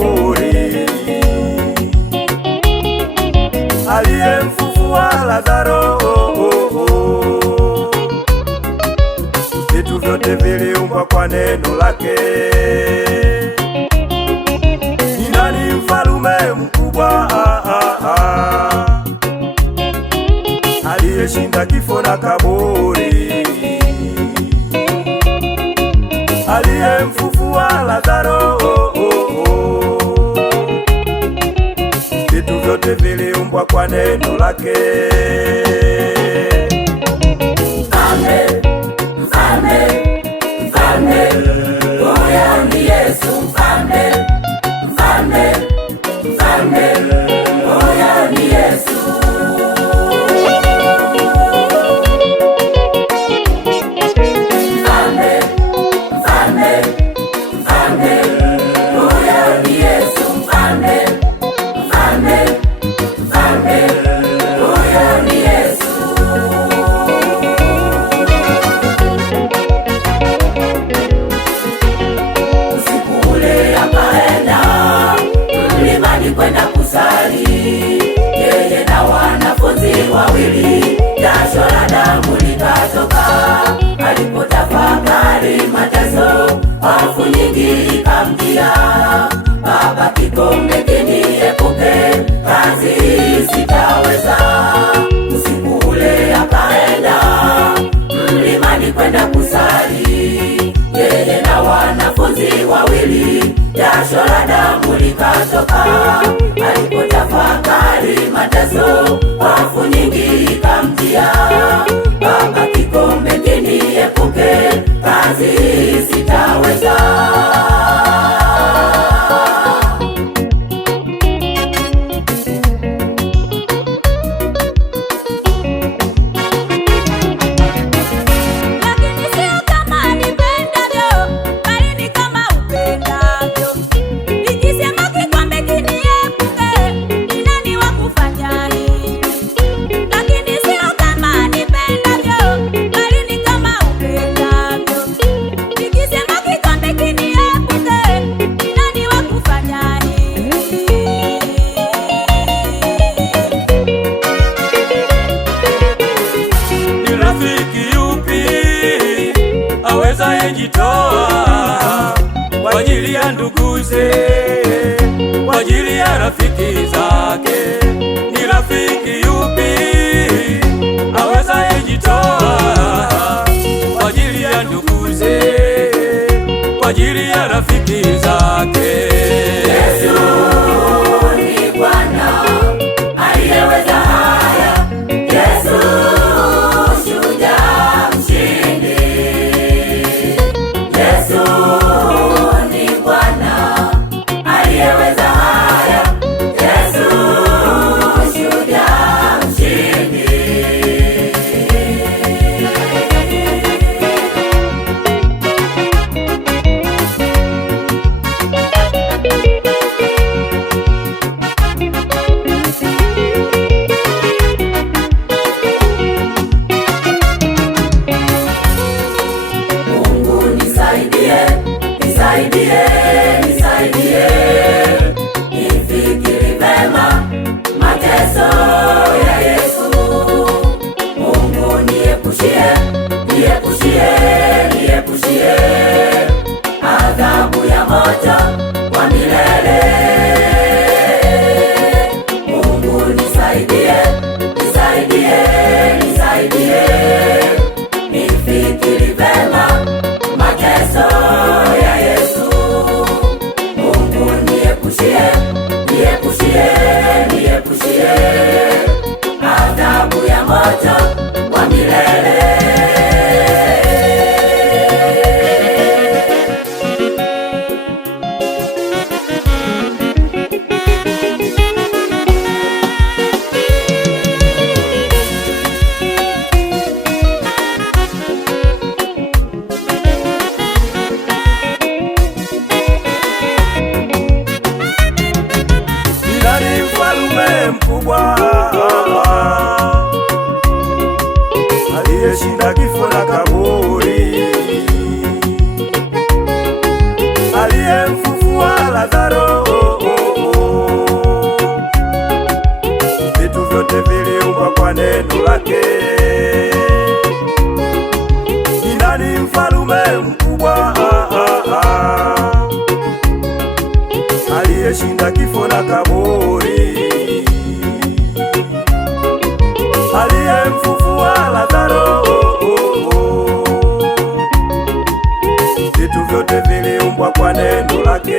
kaburi, aliyemfufua Lazaro. Vitu vyote viliumbwa kwa neno lake. Ni nani mfalume mkubwa aliyeshinda kifo na kaburi, aliyemfufua Lazaro. Vitu vyote viliumbwa kwa neno lake. Mfalme, mfalme, mfalme, huyo ni Yesu. Mfalme, mfalme, mfalme, huyo ni Yesu. Mfalme, mfalme, mfalme, huyo ni Yesu. Mfalme, mfalme, mfalme, huyo ni Yesu. Usiku ule akaenda mlimani kwenda kusali, yeye na wanafunzi wawili, jasho la damu likatoka. Alipotafakari mateso, hofu nyingi ikamjia. Baba, kikombe kiniepuke, kazi sitaweza. Usiku ule akaenda mlimani kwenda kusali, yeye na wanafunzi wawili, jasho la damu likatoka. Alipotafakari mateso, hofu nyingi ikamjia. Baba, kikombe kiniepuke, kazi sitaweza. Jitoa kwa ajili ya nduguze, kwa ajili ya rafiki zake. Ni rafiki yupi awezaye jitoa kwa ajili ya nduguze, kwa ajili ya rafiki zake? Yesu ni Bwana aliyeweza haya. Yesu shujaa mshindi. Yesu ni Bwana aliyeweza haya. Yesu shujaa mshindi. Mungu nisaidie, nisaidie, nisaidie, nifikiri vema mateso ya Yesu. Mungu niepushie, niepushie, niepushie adhabu ya moto wa milele. Mungu nisaidie, nisaidie, nisaidie, nifikiri vema mateso ya Yesu. Mungu niepushie, niepushie, niepushie adhabu ya moto wa milele. Ni nani mfalume mkubwa aliyeshinda kifo na kaburi, aliyemfufua Lazaro. lake. Ni nani mfalume mkubwa aliyeshinda kifo na kaburi, aliyemfufua Lazaro? Vitu vyote viliumbwa kwa neno lake.